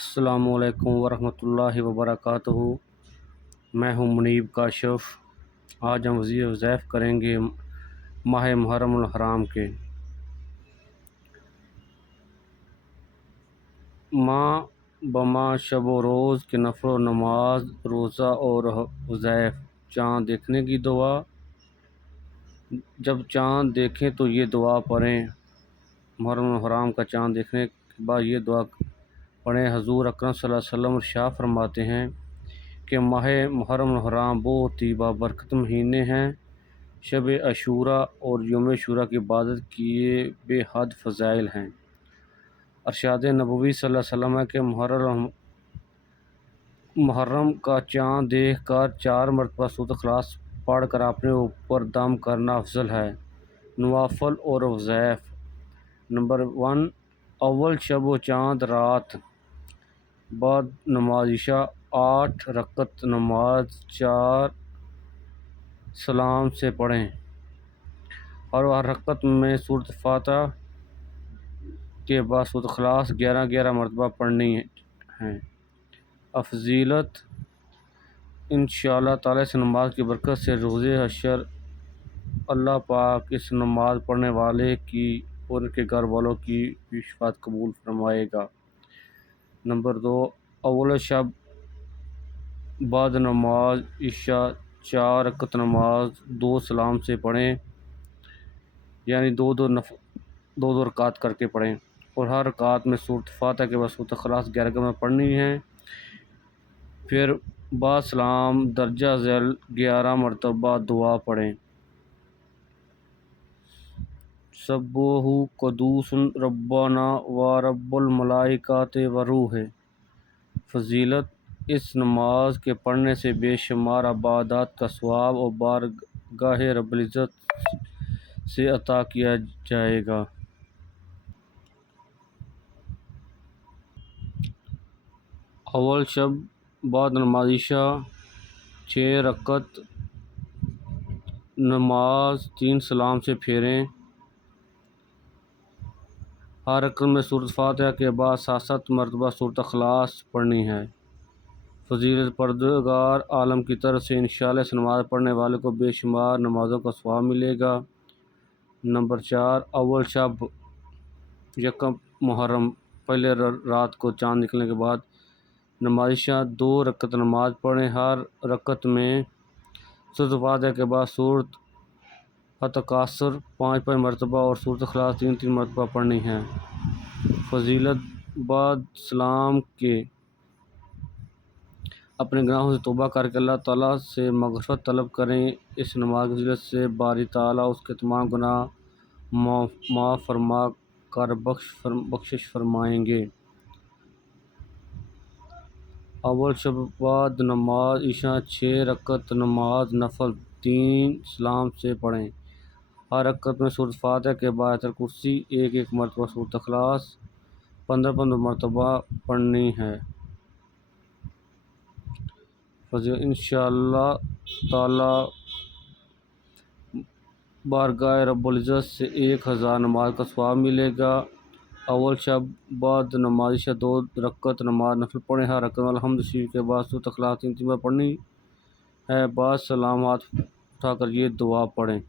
अस्सलामुअलैकुम वरहमतुल्लाहि वबरकातुहू। मैं हूँ मुनीब काशिफ। आज हम वज़ीफ़ करेंगे माह मुहर्रम अल हराम के। माँ बमा शब व रोज़ के नफ़ल नमाज रोज़ा और वज़ीफ़। चाँद देखने की दुआ। जब चाँद देखें तो ये दुआ पढ़ें। मुहर्रम अल हराम का चाँद देखने के बाद ये दुआ पढ़ें। हज़ूर अकरम सल्लल्लाहु अलैहि वसल्लम इरशाद फरमाते हैं कि माह मुहर्रम अल हराम बहुत ही बाबरकत महीने हैं। शब अशूरा और यौम शुरा की इबादत किए बेहद फ़ज़ाइल हैं। अरशाद नबवी सल्लल्लाहु अलैहि वसल्लम है कि मुहर्रम का चाँद देख कर 4 मरतबा सूरत इखलास पढ़ कर अपने ऊपर दम करना अफजल है। नवाफल और वज़ीफ़। नंबर 1, अव्वल शब व चाँद रात बाद नमाज इशा 8 रकत नमाज 4 सलाम से पढ़ें और हर रकत में सूरत फातिहा के बाद सूरत इखलास 11 मरतबा पढ़नी है। अफजीलत इंशाअल्लाह ताला इस नमाज की बरकत से रोज़े हशर अल्लाह पाक इस नमाज पढ़ने वाले की और उनके घर वालों की भी शफाअत कबूल फरमाएगा। नंबर 2, अव्वल शब बाद नमाज इशा 4 रकत नमाज 2 सलाम से पढ़ें, यानी दो रकात करके पढ़ें और हर रकात में सूरत फातिहा के बाद सूरत इखलास 11 में पढ़नी है। फिर बाद सलाम दर्जा ज़ैल 11 मरतबा दुआ पढ़ें। सब्बोहु क़ुद्दूसुन रब्बाना व रब्बुल मलाइकाति व रूह। फ़जीलत इस नमाज के पढ़ने से बेशुमार इबादत का सवाब और बारगाह रब्बुल इज़्ज़त से अता किया जाएगा। अव्वल शब बाद नमाज इशा 6 रकत नमाज 3 सलाम से फेरें। हर रकत में सूरत फातिहा के बाद 7 मरतबा सूरत इखलास पढ़नी है। फ़जीलत परवरदिगार आलम की तरफ से इंशाअल्लाह इस नमाज पढ़ने वाले को बेशुमार नमाज़ों का सवाब मिलेगा। नंबर 4, अव्वल शब यकम मुहर्रम पहले रात को चाँद निकलने के बाद नमाज इशा 2 रकत नमाज पढ़ें। हर रकत में सूरत फातिहा के बाद सूरत अत-तकासुर 5 मरतबा और सूरत इखलास 3 मरतबा पढ़नी है। फ़जीलत बाद सलाम के अपने गुनाहों से तौबा करके अल्लाह ताला से मग़फ़िरत तलब करें। इस नमाज की फ़जीलत से बारी ताला उसके तमाम गुनाह माफ़ फरमा कर बख्शिश फरमाएंगे। अव्वल शब बाद नमाज इशा 6 रकत नमाज नफल 3 सलाम से पढ़ें। हर रकत में सूरत फातिहा के बाद आयतुल कुर्सी 1 मरतबा सूरत इखलास 15 मरतबा पढ़नी है। इंशाअल्लाह ताला बारगाह रब्बुल इज़्ज़त से 1000 नमाज का सवाब मिलेगा। अव्वल शब बाद नमाज इशा 2 रकत नमाज नफल पढ़ें। हर रकत में अल्हम्दुलिल्लाह शरीफ के बाद सूरत इखलास 3 बार पढ़नी है। बाद सलाम हाथ उठाकर ये दुआ पढ़ें।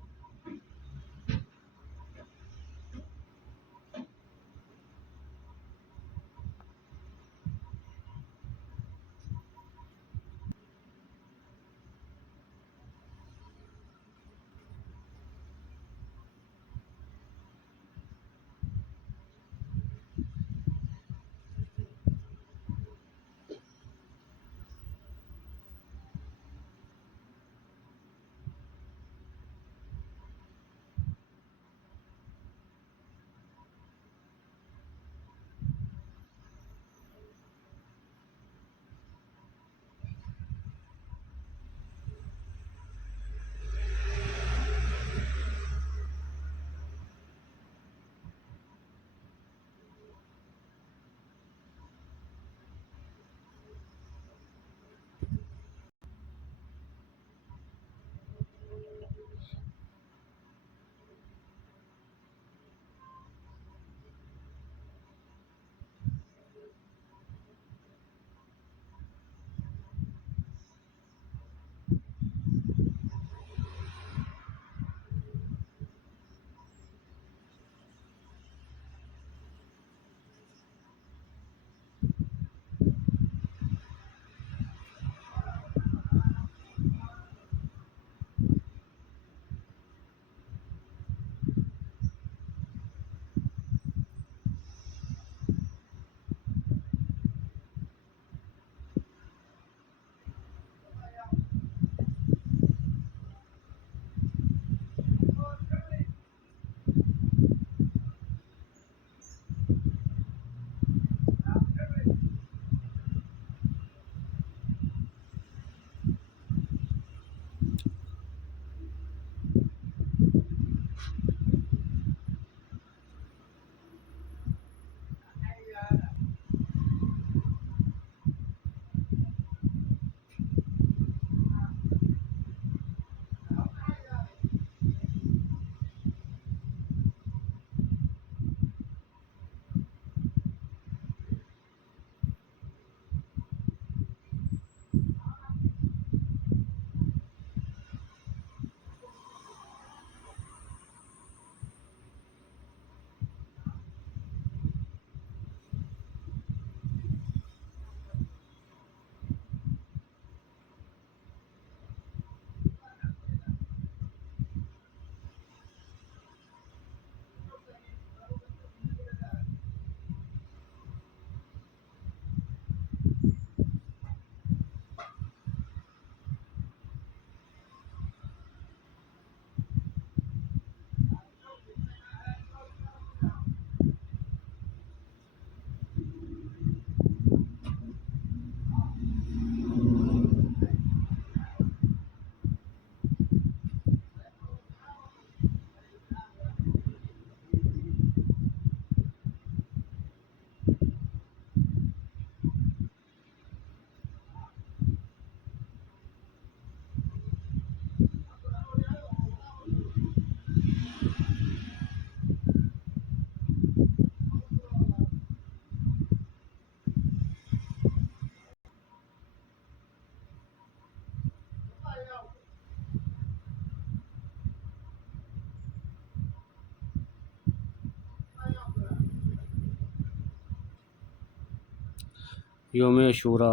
यौम अशूरा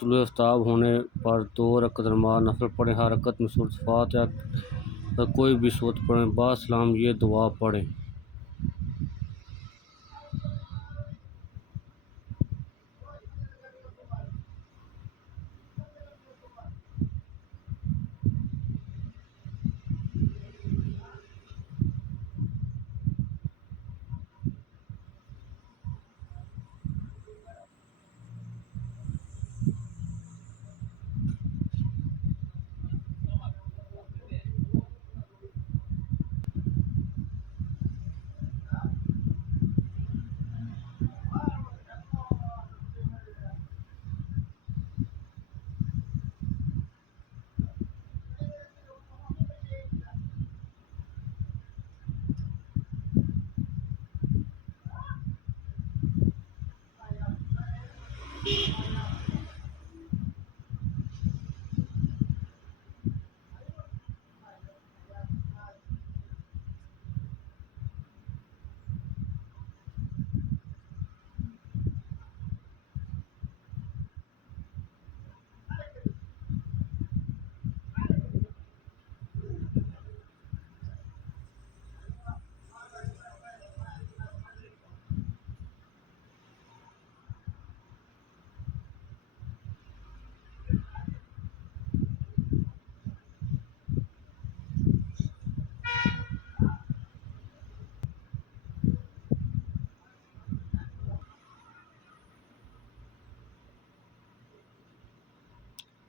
तुलु आफ्ताब होने पर 2 रकअत नमाज नफल पढ़ें। हर रकअत में सूरत फातिहा कोई भी सूरत पढ़ें। बाद सलाम ये दुआ पढ़ें।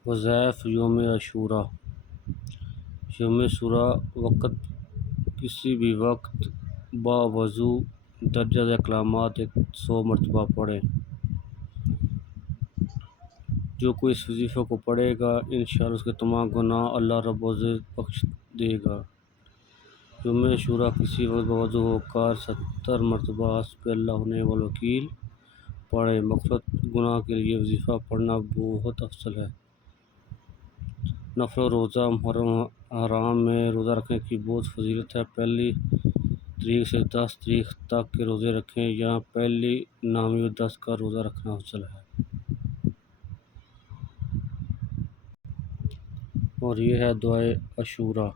वज़ैफ़ यौम अशूरा यौम अशूरा वक़्त किसी भी वक्त बावज़ू दर्जा कलामात 100 मरतबा पढ़ें। जो कोई इस वजीफ़े को पढ़ेगा इंशाअल्लाह उसके तमाम गुनाह अल्लाह रब्बुल इज़्ज़त बख्श देगा। यौम अशूरा किसी वक्त बावज़ू होकर 70 मरतबा हस्बी अल्लाह निअमल वकील पढ़ें। मग़फ़िरत गुनाह के लिए वजीफ़ा पढ़ना बहुत अफजल है। नफल रोज़ा मुहर्रम हराम में रोज़ा रखने की बहुत फजीलत है। पहली तारीख से 10 तारीख तक के रोज़े रखें या पहली नामी व 10 का रोज़ा रखना अफजल है। और ये है दुआए अशूरा।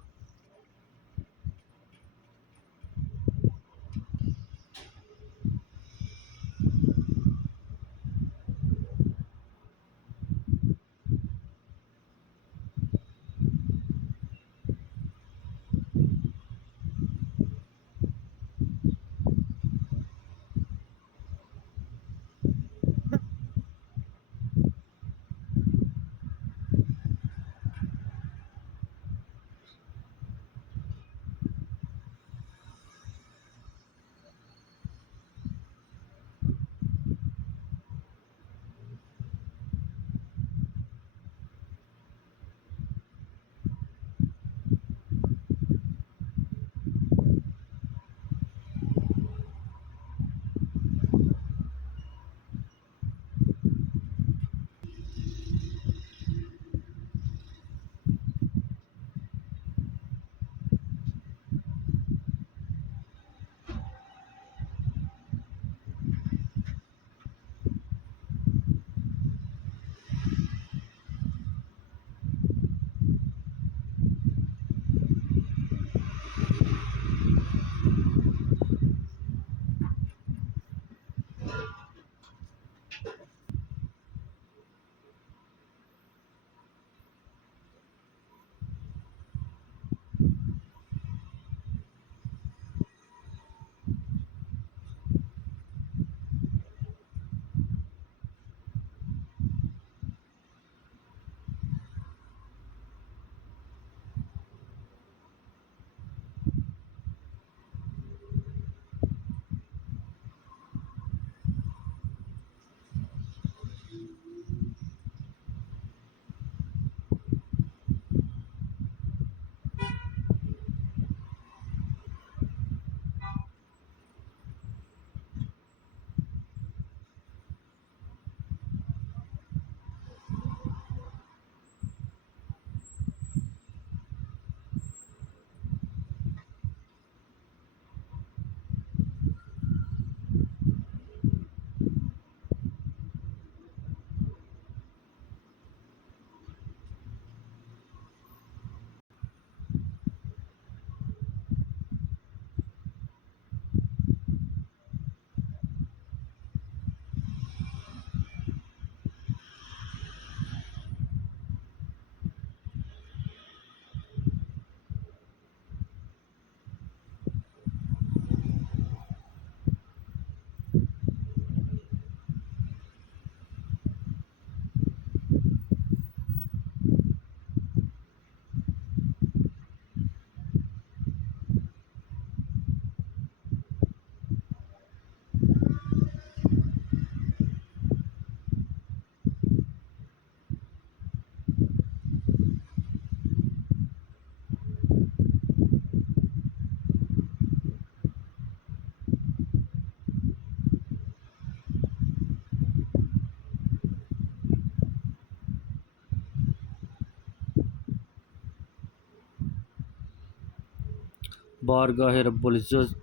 बारगाह रब्बुल इज़्ज़त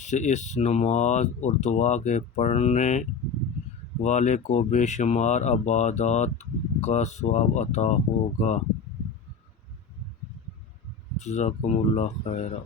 से इस नमाज और दुआ के पढ़ने वाले को बेशुमार इबादत का सवाब अता होगा। जज़ाकुमुल्लाह खैरा।